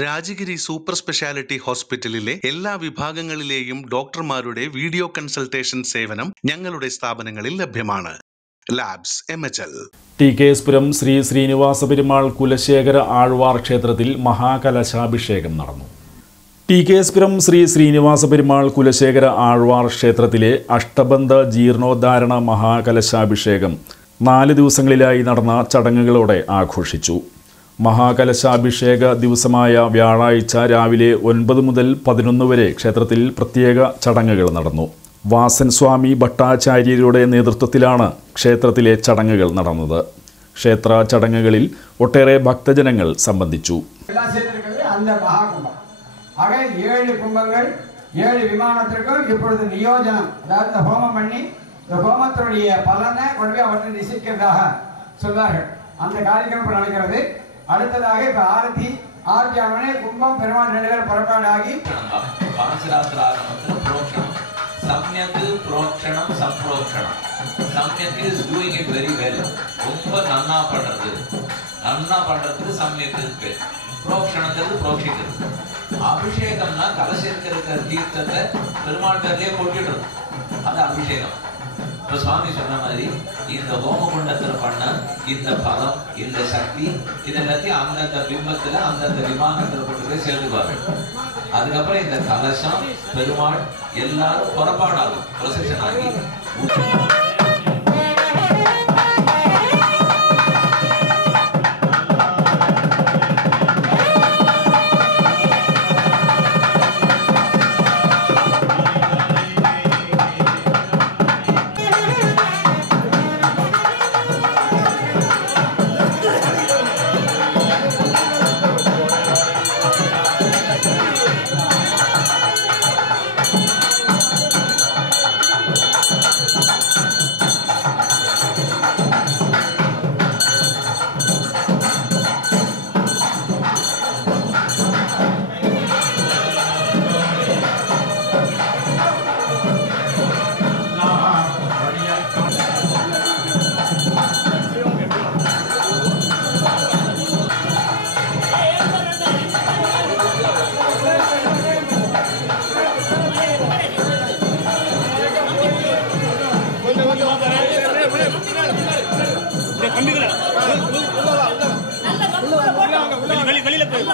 Rajagiri super speciality ഹോസ്പിറ്റലിലെ എല്ലാ വിഭാഗങ്ങളിലെയും ഡോക്ടർമാരുടെ വീഡിയോ കൺസൾട്ടേഷൻ സേവനം ഞങ്ങളുടെ സ്ഥാപനങ്ങളിൽ ലഭ്യമാണ്. Labs MHL. ടി.കെ.എസ്.പുരം ശ്രീ ശ്രീനിവാസ പെരുമാൾ കുലശേഖര ആഴ്വാർ ക്ഷേത്രത്തിൽ മഹാകലശാഭിഷേകം നടന്നു. ടി.കെ.എസ്.പുരം ശ്രീ ശ്രീനിവാസ പെരുമാൾ കുലശേഖര ആഴ്വാർ ക്ഷേത്രത്തിലെ അഷ്ടബന്ധ ജീർണോദ്ധാരണ മഹാകലശാഭിഷേകം 4 ദിവസങ്ങളിലായി നടന്ന ചടങ്ങുകളോടെ ആഘോഷിച്ചു. മഹാകലശാഭിഷേക ദിവസമായ വ്യാഴാഴ്ച രാവിലെ 9 മുതൽ 11 വരെ ക്ഷേത്രത്തിൽ പ്രത്യേക ചടങ്ങുകൾ നടന്നു. വാസൻ സ്വാമി ഭട്ടാചാര്യരുടെ നേതൃത്വത്തിലാണ് ക്ഷേത്രത്തിലെ ചടങ്ങുകൾ നടന്നത്. ക്ഷേത്ര ചടങ്ങുകളിൽ ഒട്ടേറെ ഭക്തജനങ്ങൾ സംബന്ധിച്ചു. 7 கும்பங்கள் 7 விமானத்திற்கும் இப்பொழுது நியோஜனம், அதாவது ஹோமம் பண்ணி இந்த ஹோமத்துடைய பலனை கொண்டு அவற்றை நிச்சயிக்கிறதாக சொல்வார்கள். அந்த காரியக்ரமம் நடக்கிறது. அடுத்ததாக இப்ப ஆரத்தி ஆரத்தியானே கும்பம் பெருமாள் 2 பேர் புறப்பாடாகி சம்யக் புரோக்ஷணம் சம்ப்ரோக்ஷணம். சம்யக் is doing it very well. ரொம்ப நன்னா பண்றதுக்கு சம்யக் இருக்கு. புரோக்ஷணங்கிறது புரோக்ஷிக்கிறது. அபிஷேகம்னா கலசத்தில் இருக்கிற தீர்த்தத்தை பெருமாள் பேர்லயே கொட்டிடுறது, அது அபிஷேகம். இப்போ சுவாமி சொன்ன மாதிரி இந்த ஹோமகுண்டத்தில் பண்ண இந்த பலம், இந்த சக்தி, இதெல்லாத்தையும் அந்தந்த பிம்பத்தில் அந்தந்த விமானத்தில் கொண்டு போய் சேர்த்துப்பார்கள். அதுக்கப்புறம் இந்த கலசம் பெருமாள் எல்லாரும் புறப்பாடாகும், ப்ரொசெஷன் ஆகி வெளியில போய்